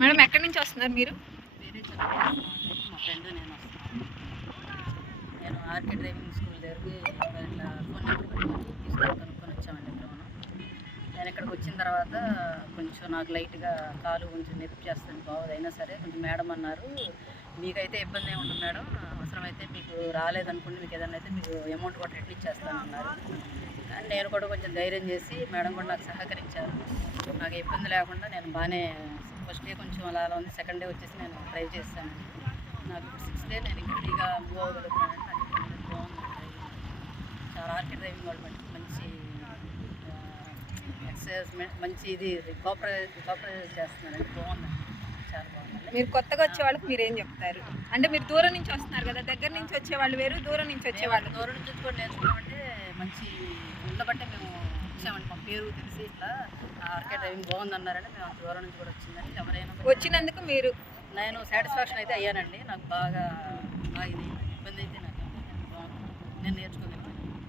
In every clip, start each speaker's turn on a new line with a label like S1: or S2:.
S1: Madam ఎక్కడి నుంచి వస్తున్నారు మీరు?
S2: మా ఫ్రెండ్ నేను వస్తున్నాను. నేను ఆర్కే డ్రైవింగ్ స్కూల్ దగ్గరికి ఇట్లా ఫోన్ నెంబర్ తీసుకొని కనుక్కొని వచ్చామండి మనం. నేను ఇక్కడికి వచ్చిన తర్వాత కొంచెం నాకు లైట్గా కాలు కొంచెం నొప్పి చేస్తుంది బాగుంది అయినా సరే కొంచెం మేడం అన్నారు. మీకైతే ఇబ్బంది ఏమి ఉండదు మేడం. అవసరమైతే మీకు రాలేదనుకోండి మీకు ఏదైనా అయితే మీకు అమౌంట్ కూడా రిటర్న్ ఇచ్చేస్తాను అన్నారు. కానీ నేను కూడా కొంచెం ధైర్యం చేసి మేడం కూడా నాకు సహకరించారు. నాకు ఇబ్బంది లేకుండా నేను బాగానే ఫస్ట్ డే కొంచెం అలా అలా ఉంది. సెకండ్ డే వచ్చేసి నేను డ్రైవ్ చేస్తాను నాకు ఇప్పుడు సిక్స్త్ డే నేను ఇంకా ఫ్రీగా మూవ్ ఇప్పుడు బాగుంది డ్రైవింగ్ చాలా ఆర్కే డ్రైవింగ్ వాళ్ళు మంచి ఎక్సర్సైజ్ మంచి ఇది కోఆపరేట్ కోఆపరేట్ చేస్తున్నారండి. బాగుంది చాలా బాగుంది. మీరు కొత్తగా వచ్చే వాళ్ళకి మీరు ఏం చెప్తారు? అంటే మీరు దూరం నుంచి వస్తున్నారు కదా దగ్గర నుంచి వచ్చే వాళ్ళు వేరు దూరం నుంచి వచ్చే వాళ్ళు దూరం నుంచి కూడా నేర్చుకున్నామంటే మంచి ఉండబట్టే మేము వచ్చామండి. మా పేరు తెలిసి ఇట్లా ఆర్కే డ్రైవింగ్ బాగుంది అన్నారని మేము అంత దూరం నుంచి కూడా వచ్చిందని ఎవరైనా వచ్చినందుకు మీరు? నేను సాటిస్ఫాక్షన్ అయితే అయ్యానండి. నాకు బాగా బాగా ఇది ఇబ్బంది అయితే నాకు బాగుంది నేను నేర్చుకోగలను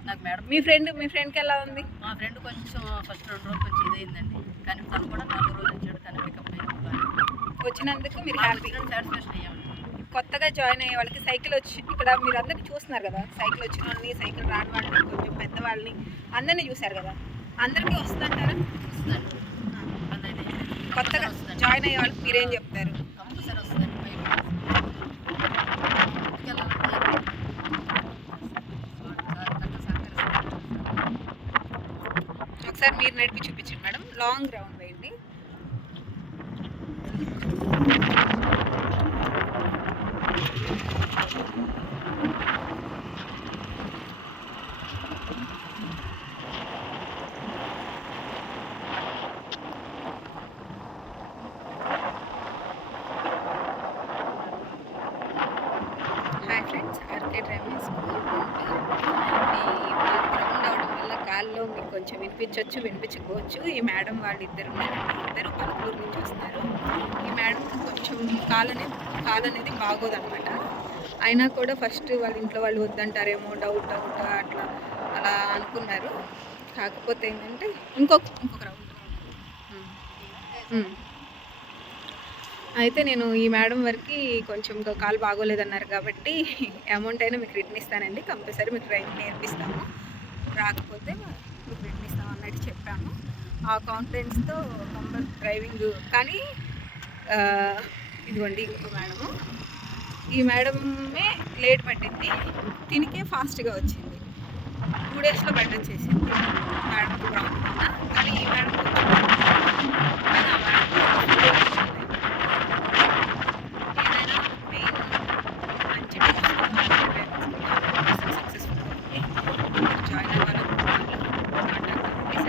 S2: నాకు మేడం మీ ఫ్రెండ్ మీ ఫ్రెండ్కి ఎలా ఉంది? మా ఫ్రెండ్ కొంచెం ఫస్ట్ రెండు రోజులు కొంచెం ఇదైందండి కానీ తను కూడా నాలుగు రోజులు వచ్చాడు. తను పికప్ వచ్చినందుకు మీరు హ్యాపీ సాటిస్ఫాక్షన్ అయ్యామండి. కొత్తగా జాయిన్ అయ్యే వాళ్ళకి సైకిల్ వచ్చి ఇక్కడ మీరు అందరినీ చూస్తున్నారు కదా? సైకిల్ వచ్చిన వాళ్ళని సైకిల్ రాని వాళ్ళని కొంచెం పెద్దవాళ్ళని అందరినీ చూశారు కదా? అందరికీ వస్తుంటారా కొత్తగా జాయిన్ అయ్యే వాళ్ళకి మీరేం చెప్తారు? కంపల్సరీ ఒకసారి మీరు నడిపి చూపించండి madam. Long round hi friends RK driving school ఈ గ్రౌండ్ అవడం వల్ల గాల్లో మీకు కొంచెం వినిపించవచ్చు వినిపించకపోవచ్చు. ఈ మేడం వాళ్ళు ఇద్దరు ఇద్దరు పలుకూరు నుంచి వస్తున్నారు ఈ మేడం కొంచెం కాలనే కాలు అనేది బాగోదన్నమాట. అయినా కూడా ఫస్ట్ వాళ్ళ ఇంట్లో వాళ్ళు వద్దంటారేమో డౌట్ డౌట్ అట్లా అలా అనుకున్నారు. కాకపోతే ఏంటంటే ఇంకొక ఇంకొక రౌండ్. అయితే నేను ఈ మేడం వరకు కొంచెం కాలు బాగోలేదన్నారు కాబట్టి అమౌంట్ అయినా మీకు రిటర్న్ ఇస్తానండి. కంపల్సరీ మీకు డ్రైవింగ్ నేర్పిస్తాము. రాకపోతే మీకు రిటర్న్ ఇస్తాము అన్నట్టు చెప్పాను. ఆ కాన్ఫిడెన్స్తో కంపల్ డ్రైవింగ్ కానీ ఇదిగోండి ఇంకో మేడము. ఈ మేడమే లేట్ పట్టింది. తినికే ఫాస్ట్గా వచ్చింది. టూ డేస్లో బండి వచ్చేసింది మేడం కానీ ఈ మేడం కొంచెం